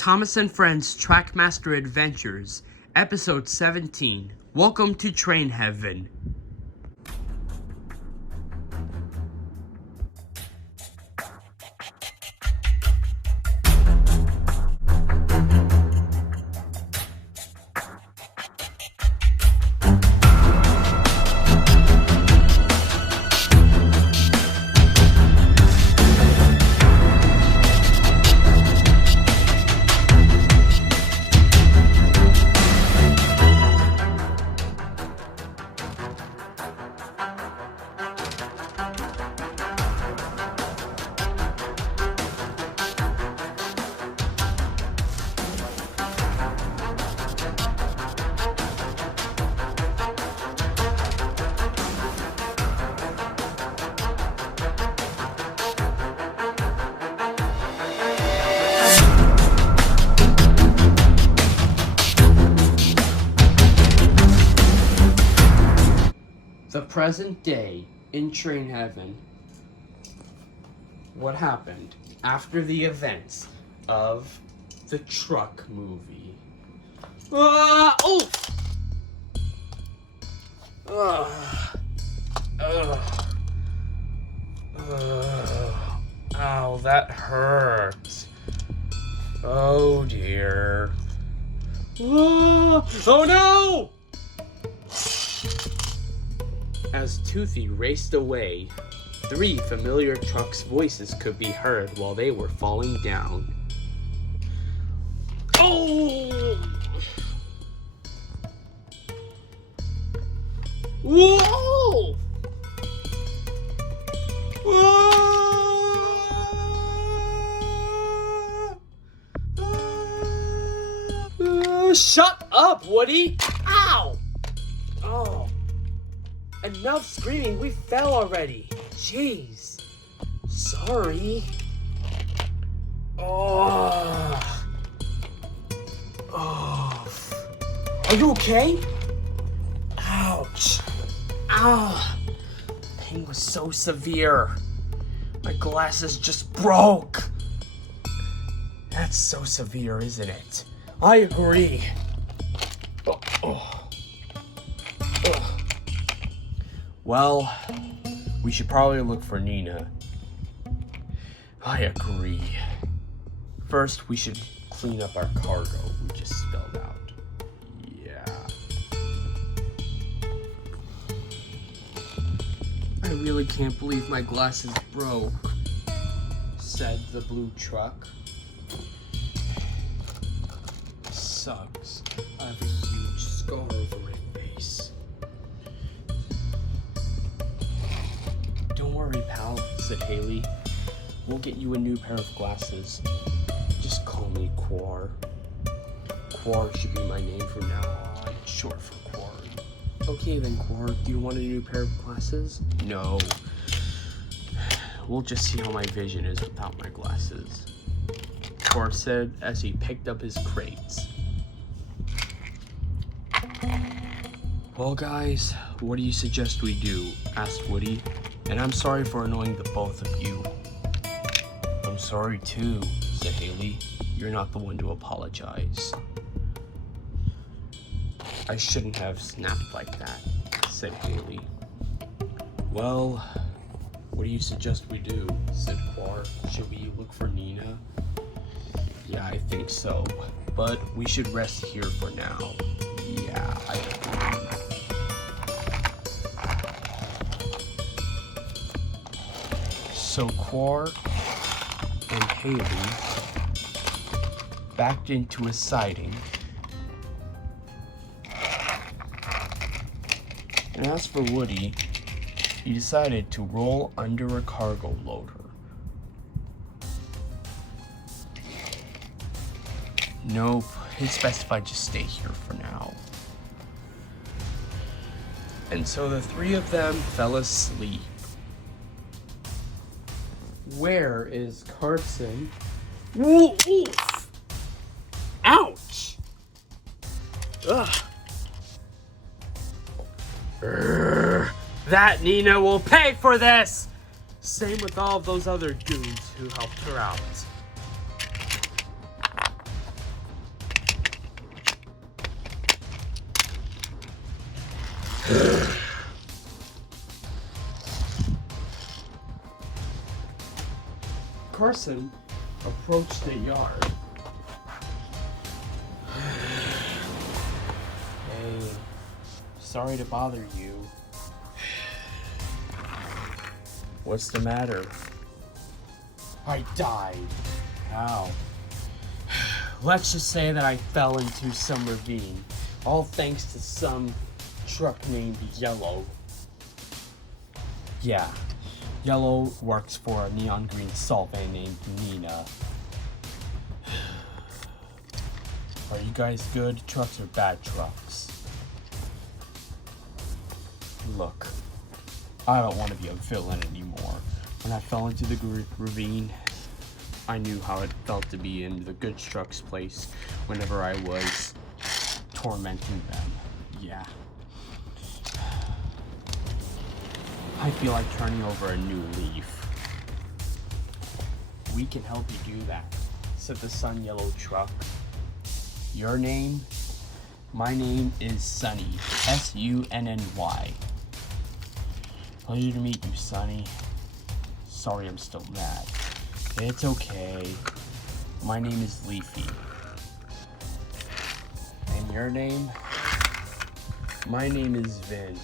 Thomas and Friends Trackmaster Adventures, Episode 17. Welcome to Train Heaven. The present day in Train Heaven. What happened after the events of the truck movie? Oh! Ow, that hurts. Oh dear. Oh no! As Toothy raced away, three familiar trucks' voices could be heard while they were falling down. Oh! Whoa! Shut up, Woody! Ow! Oh. Enough screaming, we fell already. Jeez. Sorry. Oh. Are you okay? Ouch. Ow. Pain was so severe. My glasses just broke. That's so severe, isn't it? I agree. Well, we should probably look for Nina. I agree. First, we should clean up our cargo we just spilled out. Yeah. I really can't believe my glasses broke, said the blue truck. Sucks. I have a huge scar over my face. Don't worry, pal, said Haley. We'll get you a new pair of glasses. Just call me Quar. Quar should be my name from now on, short for Quarry. Okay then, Quar, do you want a new pair of glasses? No. We'll just see how my vision is without my glasses, Quar said as he picked up his crates. Well, guys, what do you suggest we do? Asked Woody. And I'm sorry for annoying the both of you. I'm sorry too, said Haley. You're not the one to apologize. I shouldn't have snapped like that, said Haley. Well, what do you suggest we do? Said Quar. Should we look for Nina? Yeah, I think so. But we should rest here for now. Yeah, I agree. So Quar and Haley backed into a siding. And as for Woody, he decided to roll under a cargo loader. Nope, it's best if I just stay here for now. And so the three of them fell asleep. Where is Carson? Ooh, oof. Ouch! Ugh. That Nina will pay for this! Same with all of those other dudes who helped her out. Carson approached the yard. Hey, sorry to bother you. What's the matter? I died. How? Let's just say that I fell into some ravine, all thanks to some truck named Yellow. Yeah, Yellow works for a neon green solvent named Nina. Are you guys good trucks or bad trucks? Look, I don't want to be a villain anymore. When I fell into the ravine, I knew how it felt to be in the good truck's place whenever I was tormenting them. Yeah. I feel like turning over a new leaf. We can help you do that, said the Sun Yellow truck. Your name? My name is Sunny. Sunny. Pleasure to meet you, Sunny. Sorry I'm still mad. It's okay. My name is Leafy. And your name? My name is Vin.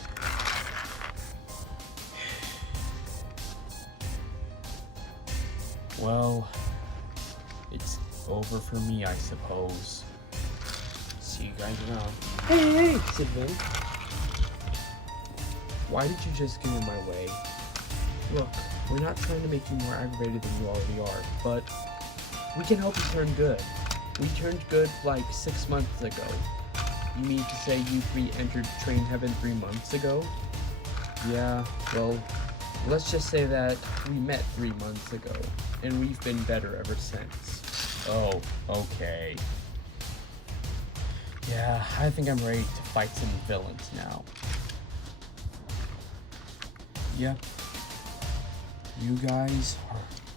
Well, it's over for me, I suppose. See you guys around. Hey, said Vin. Why did you just get in my way? Look, we're not trying to make you more aggravated than you already are, but we can help you turn good. We turned good like 6 months ago. You mean to say you three entered train heaven 3 months ago? Yeah, well, let's just say that we met 3 months ago, and we've been better ever since. Oh, okay. Yeah, I think I'm ready to fight some villains now. Yep. You guys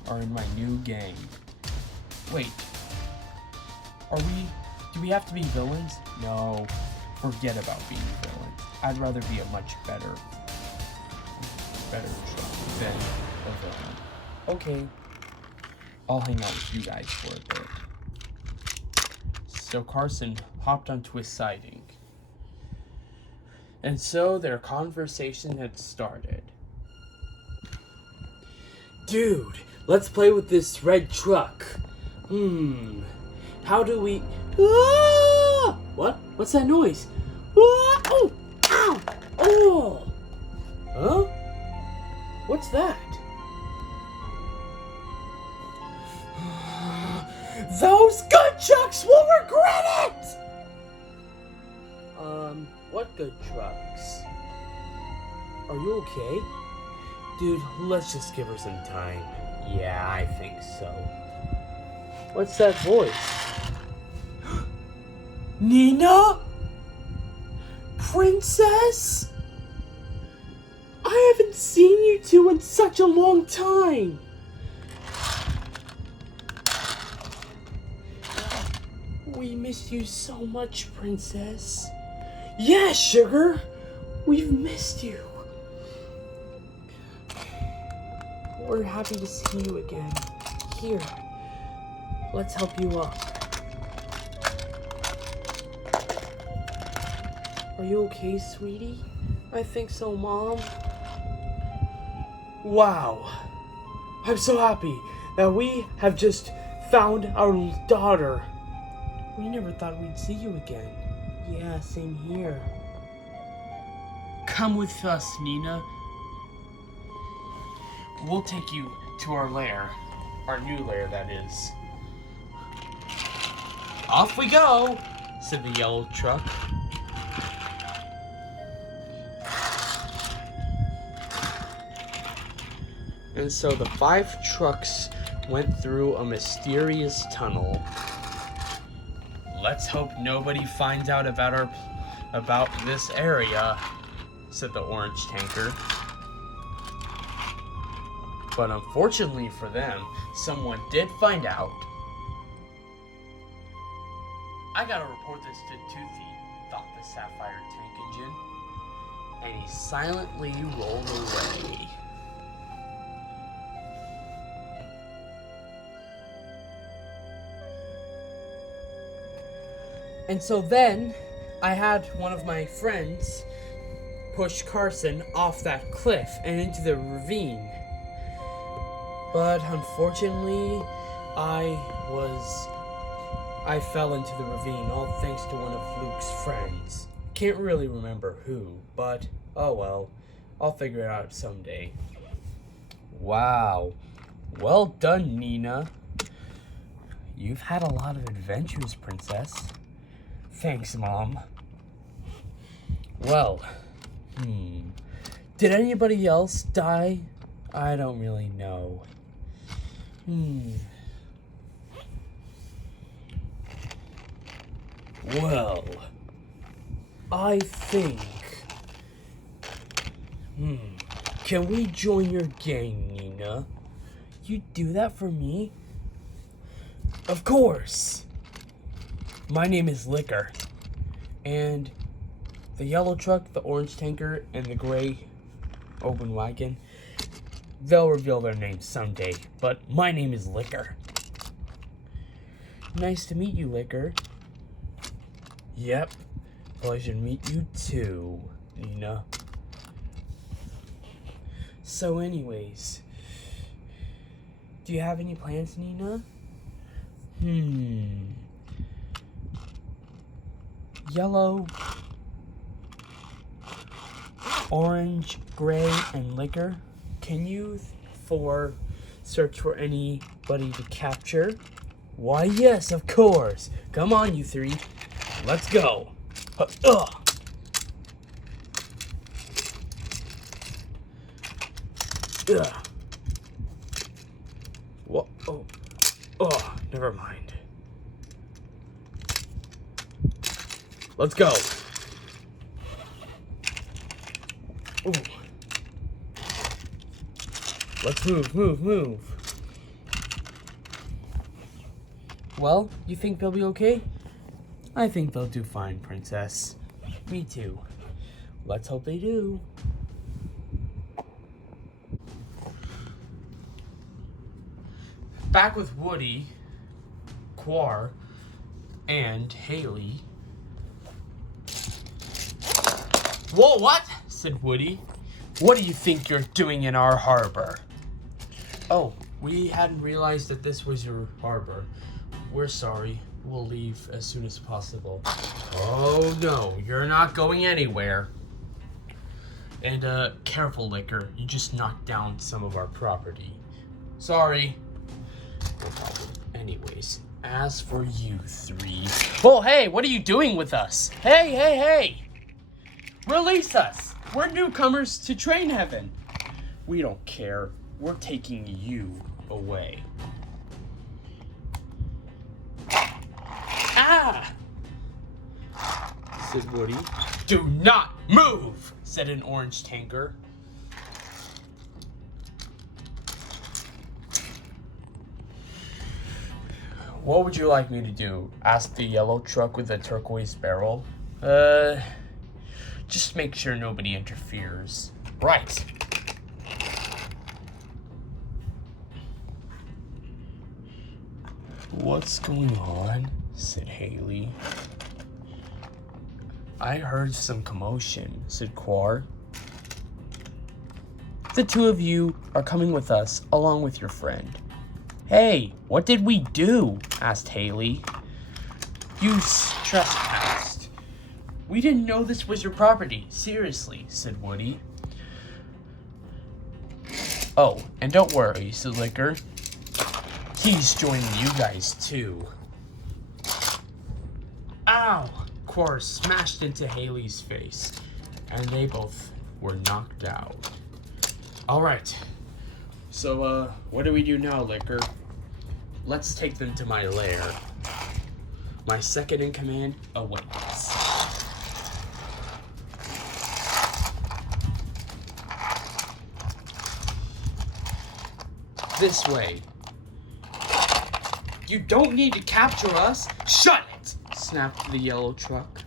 are in my new gang. Wait. Do we have to be villains? No. Forget about being villains. I'd rather be a much better truck than a villain. Okay. I'll hang out with you guys for a bit. So Carson hopped onto his siding. And so their conversation had started. Dude, let's play with this red truck. How do we... Ah! What? What's that noise? Ah! Oh! Ow! Oh! Huh? What's that? Those good trucks will regret it! What good trucks? Are you okay? Dude, let's just give her some time. Yeah, I think so. What's that voice? Nina? Princess? I haven't seen you two in such a long time. We miss you so much, Princess. Yeah, sugar. We've missed you. We're happy to see you again. Here, let's help you up. Are you okay, sweetie? I think so, Mom. Wow. I'm so happy that we have just found our daughter. We never thought we'd see you again. Yeah, same here. Come with us, Nina. We'll take you to our lair. Our new lair, that is. Off we go, said the yellow truck. And so the 5 trucks went through a mysterious tunnel. Let's hope nobody finds out about this area, said the orange tanker. But unfortunately for them, someone did find out. I gotta report this to Toothy, thought the Sapphire tank engine. And he silently rolled away. And so then I had one of my friends push Carson off that cliff and into the ravine. But unfortunately, I fell into the ravine, all thanks to one of Luke's friends. Can't really remember who, but oh well. I'll figure it out someday. Wow. Well done, Nina. You've had a lot of adventures, Princess. Thanks, Mom. Well, did anybody else die? I don't really know. Well, I think... Can we join your gang, Nina? You'd do that for me? Of course! My name is Liquor. And the yellow truck, the orange tanker, and the gray open wagon, they'll reveal their names someday, but my name is Liquor. Nice to meet you, Liquor. Yep, pleasure to meet you too, Nina. So anyways, do you have any plans, Nina? Yellow, orange, gray, and Liquor. Can you search for anybody to capture? Why, yes, of course. Come on, you three. Let's go. What? Oh, never mind. Let's go. Ooh. Let's move. Well, you think they'll be okay? I think they'll do fine, Princess. Me too. Let's hope they do. Back with Woody, Quar, and Haley. Whoa, what? Said Woody. What do you think you're doing in our harbor? Oh, we hadn't realized that this was your harbor. We're sorry. We'll leave as soon as possible. Oh no, you're not going anywhere. And careful, Liquor. You just knocked down some of our property. Sorry. No problem. Anyways, as for you three... Oh, hey, what are you doing with us? Hey! Release us! We're newcomers to Train Heaven. We don't care. We're taking you away. Ah! Said Woody. Do not move! Said an orange tanker. What would you like me to do? Asked the yellow truck with the turquoise barrel. Just make sure nobody interferes. Right. What's going on? Said Haley. I heard some commotion, said Quar. The two of you are coming with us, along with your friend. Hey, what did we do? Asked Haley. You trespassed. We didn't know this was your property. Seriously, said Woody. Oh, and don't worry, said Liquor. He's joining you guys too. Ow! Quar smashed into Haley's face, and they both were knocked out. Alright, so what do we do now, Liquor? Let's take them to my lair. My second in command awaits. This way. You don't need to capture us. Shut it! Snapped the yellow truck.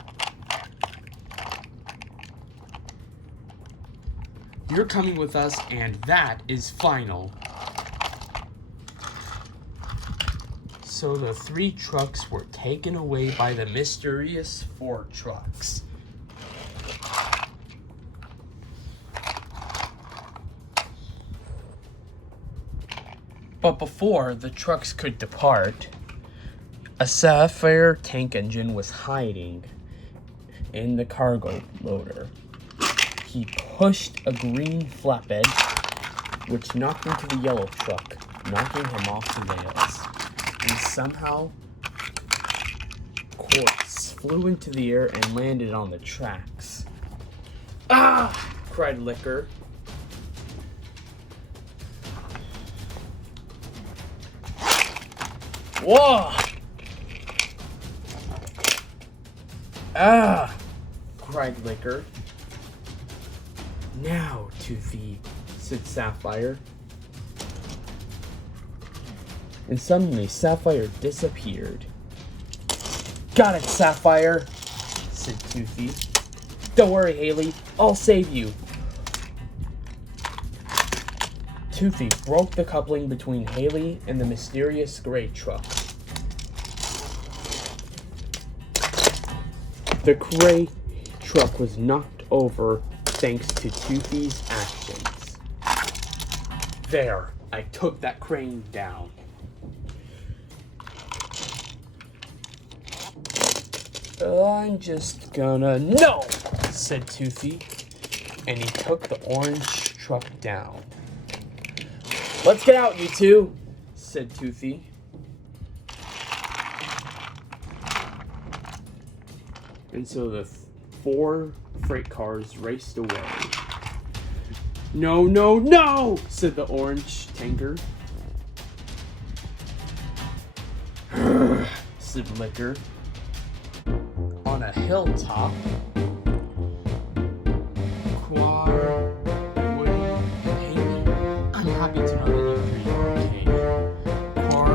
You're coming with us, and that is final. so the 3 trucks were taken away by the mysterious 4 trucks. But before the trucks could depart, a Sapphire tank engine was hiding in the cargo loader. He pushed a green flatbed, which knocked into the yellow truck, knocking him off the rails. And somehow, Quartz flew into the air and landed on the tracks. Ah! Cried Liquor. Whoa! Ah! Cried Liquor. Now, Toothy, said Sapphire. And suddenly, Sapphire disappeared. Got it, Sapphire, said Toothy. Don't worry, Haley. I'll save you. Toothy broke the coupling between Haley and the mysterious gray truck. The gray truck was knocked over thanks to Toothy's actions. There, I took that crane down. I'm just gonna... No! Said Toothy, and he took the orange truck down. Let's get out, you two, said Toothy. And so the 4 freight cars raced away. No, no, no, said the orange tanker. Said Liquor. On a hilltop, Quar, Woody, and Haley, I'm happy to know that you 3 are okay. Quar,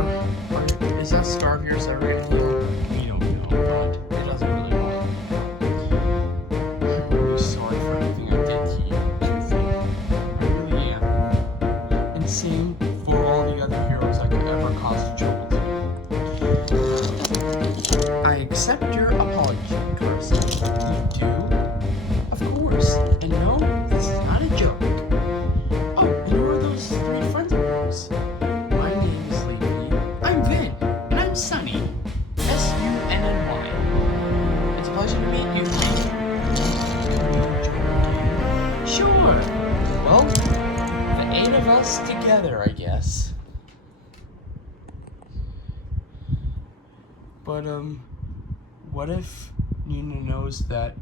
is that scar of yours ever gonna heal? We don't know, but it doesn't really matter. I'm really sorry for everything I did to you, Toothy. I really am. And same for all the other heroes I could ever cause trouble to. I accept your apology, Carson. You do? Of course. And no, this is not a joke. Oh, and who are those 3 friends of yours? My name is Leafy. I'm Vin. And I'm Sunny. S-U-N-N-Y. It's a pleasure to meet you 3. Sure. Well, the 8 of us together, I guess. But, what if Nina knows that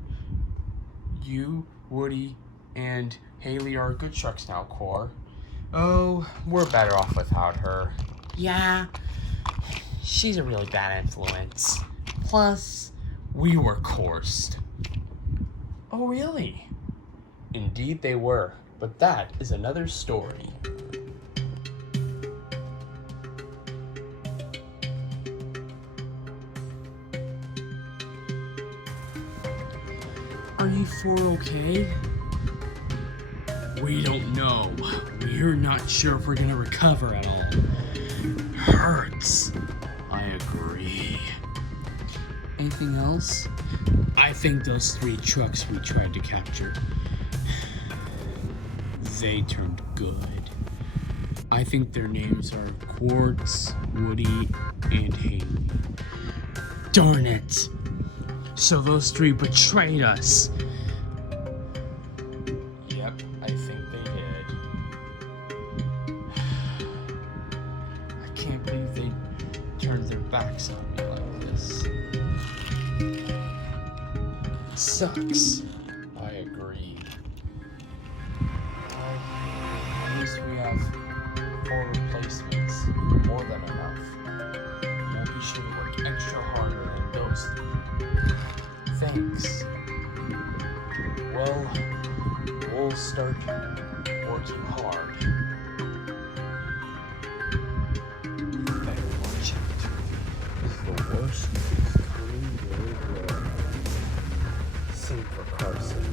you, Woody, and Haley are good trucks now, Quar? Oh, we're better off without her. Yeah, she's a really bad influence. Plus, we were coursed. Oh, really? Indeed they were, but that is another story. Are you 4 okay? We don't know. We're not sure if we're gonna recover at all. Hurts. I agree. Anything else? I think those 3 trucks we tried to capture, they turned good. I think their names are Quartz, Woody, and Haley. Darn it! So those 3 betrayed us. Yep, I think they did. I can't believe they turned their backs on me like this. It sucks. I agree. At least we have 4 replacements. More than enough. We'll be sure to work extra harder than those 3. Thanks. Well, we'll start working hard. Better watch out. The worst is coming your way. Same for Carson.